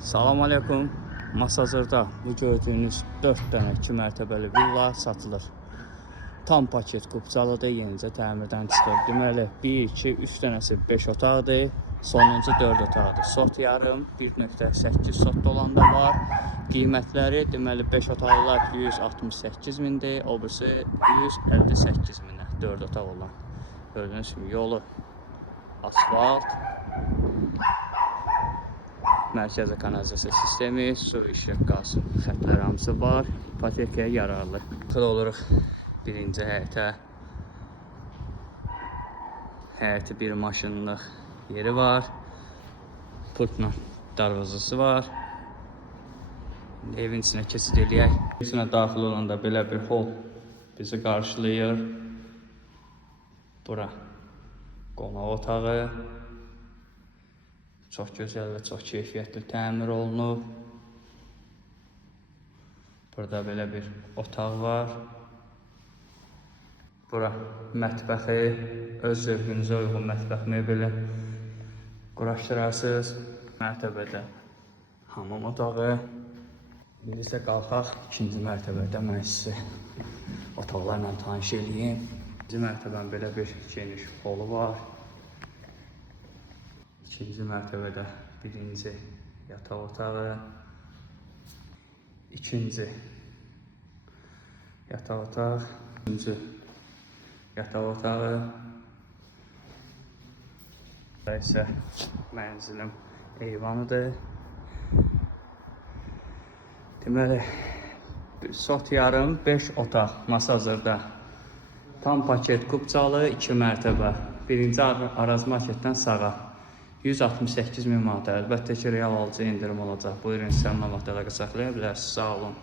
Salam aleykum. Masazırda bu gördüyünüz 4 dənə 2 mərtəbəli villa satılır. Tam paket kupçalıdır, yenicə təmirdən çıxıb. Deməli 1, 2, 3 dənəsi 5 otaqdır. Sonuncu 4 otaqdır. Sot yarım 1.8 sot dolanda var. Qiymətləri deməli 5 otaqlar 168 mindir, o birisi 158 minə 4 otaq olan. Gördüyünüz kimi yolu asfalt. Mərkəzi kanalizasiya sistemi, su, işıq, qaz xətləri hamısı var. İpotekaya yararlı. Daxil oluruq birinci həyətə. Həyəti bir maşınlıq yeri var. Pultla darvazası var. Evin içinə keçid eləyək. İçinə daxil olanda belə bir hol bizi qarşılayır. Bura qonaq otağı. Çox gözəl və çox keyfiyyətli təmir olunub. Burada belə bir otaq var. Bura mətbəxi, öz zövqünüzə uyğun mətbəx mebeli quraşdırarsınız. Mərtəbədə hamam otağı. İndi isə qalxaq ikinci mərtəbədə mən sizi otaqlarla tanış eləyim. İkinci mərtəbənin belə bir geniş holu var. İkinci mərtəbədə birinci yataq otağı, ikinci yataq otaq, üçüncü yataq otağı. Burada isə mənzilim eyvanıdır. Deməli, sot yarım 5 otaq Masazırda. Tam paket kupçalı 2 mərtəbə. Birinci Araz marketdən sağa. 168 min manat. Əlbəttə ki, real alıcı indirim olacaq. Buyurun, sizə məlumatlara saxlaya bilərsiniz. Sağ olun.